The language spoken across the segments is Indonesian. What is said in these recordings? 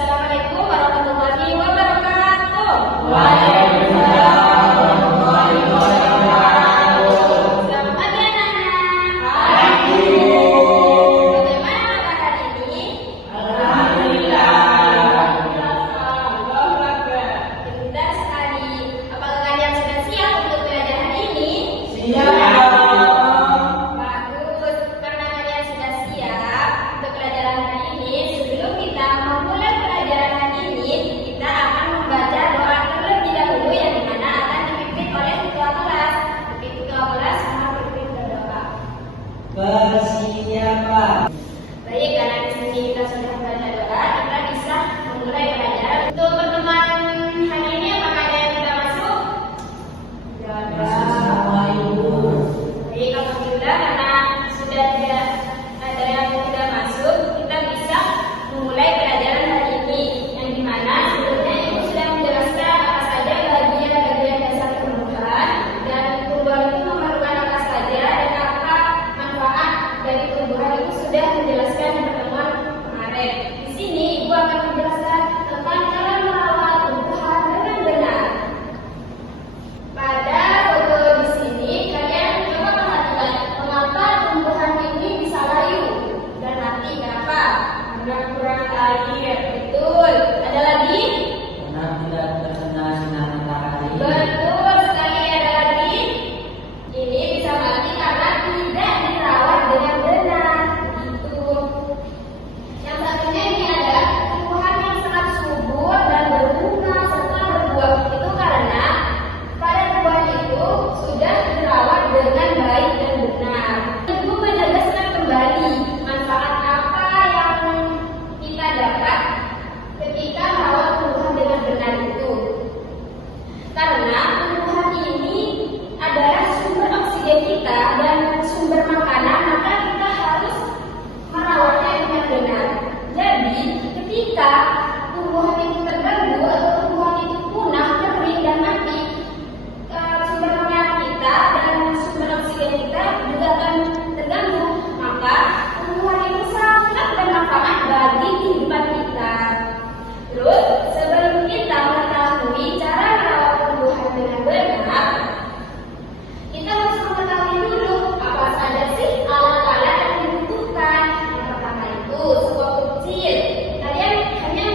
Assalamualaikum warahmatullahi wabarakatuh. Waalaikumsalam warahmatullahi wabarakatuh. Selamat pagi anak-anak. Pagi. Bagaimana kabar hari ini? Alhamdulillah. Pintar sekali. Apakah kalian sudah siap untuk belajar hari ini? Siap. Bagus. Karena kalian sudah siap untuk pelajaran hari ini, sebelum kita memulai pelajaran hari ini, kita akan membaca doa terlebih dahulu yang dimana akan dipimpin oleh ketua kelas. Jadi ketua kelas sama pimpin berdoa. Persiapan. Baik, karena di sini kita sudah membaca doa, kita bisa memulai pelajaran. Untuk pertemuan hari ini, apakah ada yang sudah masuk? Sama Ibu. Baik, alhamdulillah karena sudah tidak ada yang tidak masuk, kita bisa memulai pelajaran hari ini. Yang dimana sebelumnya Ibu sudah menjelaskan apa saja bagian-bagian dasar tumbuhan dan tumbuhan itu memerlukan apa saja dan apa manfaat dari tumbuhan itu sudah menjelaskan di pertemuan kemarin. Di sini Ibu akan menjelaskan tentang cara merawat tumbuhan dengan benar. Pada foto di sini, kalian coba perhatikan mengapa tumbuhan ini bisa layu dan mati. Kenapa? Karena kurang air. Betul. Ada lagi? Karena tidak terkena sinar matahari. Betul sekali. Ada lagi? Ini bisa mati karena tidak dirawat dengan benar. Begitu. Yang satunya ini adalah tumbuhan yang sangat subur dan berbunga serta berbuah. Itu karena pada buah itu sudah dirawat dengan baik dan benar. Ibu menegaskan kembali manfaat apa yang kita dapat ketika merawat tumbuhan dengan benar itu. Karena tumbuhan ini adalah sumber oksigen kita dan sumber makanan, maka kita harus merawatnya dengan benar. Jadi, ketika tumbuhan itu terganggu atau tumbuhan itu punah, kering dan mati, sumber makanan kita dan sumber oksigen kita juga akan terganggu. Maka tumbuhan itu sangat bermanfaat bagi kehidupan kita. Terus, sebelum kita mengetahui cara merawat tumbuhan dengan benar, kita harus mengetahui dulu apa saja sih alat-alat yang dibutuhkan. Yang pertama itu sebuah kecil. Kalian hanya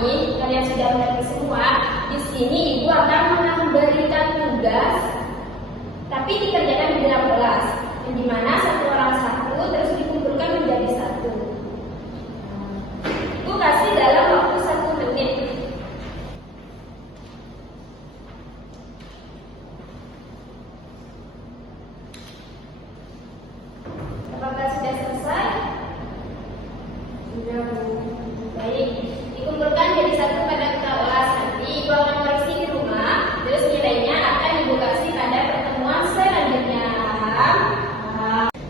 nih, kalian sudah mengerti semua. Di sini ibu akan memberikan tugas, tapi dikerjakan di dalam kelas. Yang dimana satu orang satu, terus dikumpulkan menjadi satu. Ibu kasih dalam waktu 1 menit. Apakah sudah selesai? Sudah, Bu. Baik, dikumpulkan jadi satu pada kelas. Nanti ibu akan koreksi di rumah, terus nilainya akan ibu kasih pada pertemuan selanjutnya. Paham?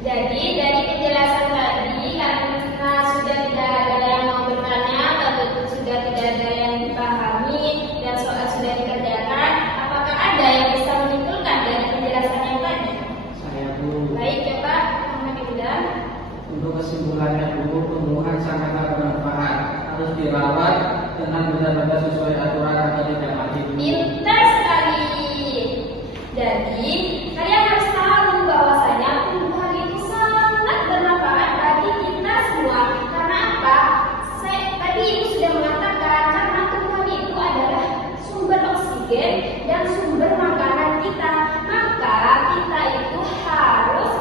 Jadi dari penjelasan tadi, karena sudah tidak ada yang mau bertanya atau sudah tidak ada yang dipahami dan soal sudah dikerjakan, apakah ada yang bisa menyimpulkan dari penjelasan yang tadi? Saya Bu. Baik ya Pak, Muhammad Ilham. Untuk kesimpulannya Bu, tumbuhan sangatlah bermanfaat. Harus dirawat dengan benar-benar sesuai aturan agar tidak mati. Pintar sekali. Jadi kalian harus tahu bahwasanya tumbuhan itu sangat bermanfaat bagi kita semua. Karena apa? Tadi ibu sudah mengatakan karena tumbuhan itu adalah sumber oksigen dan sumber makanan kita. Maka kita itu harus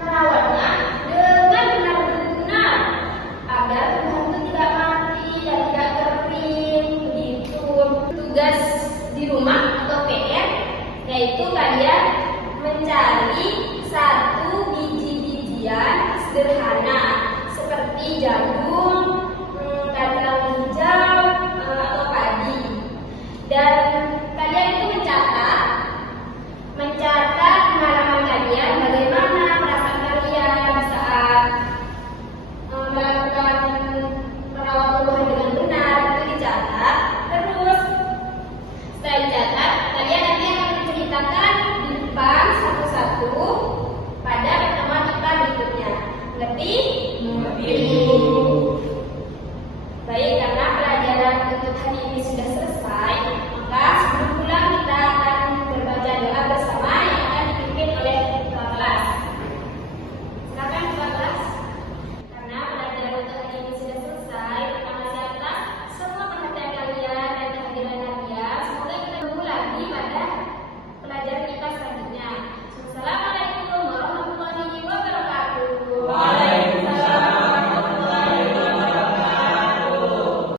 merawatnya dengan benar-benar agar tumbuhan itu tidak mati dan tidak kering. Begitu. Tugas di rumah atau PR yaitu kalian mencari satu biji-bijian sederhana seperti jagung, kacang hijau, atau padi. Dan kalian itu mencatat pengalaman kalian, bagaimana perasaan kalian saat melakukan merawat tumbuhan dengan benar, itu dicatat. Terus setelah dicatat, kalian nanti akan menceritakan di depan satu-satu pada pertemuan kita berikutnya. Ngerti? Mengerti. Baik, karena pelajaran untuk hari ini sudah selesai.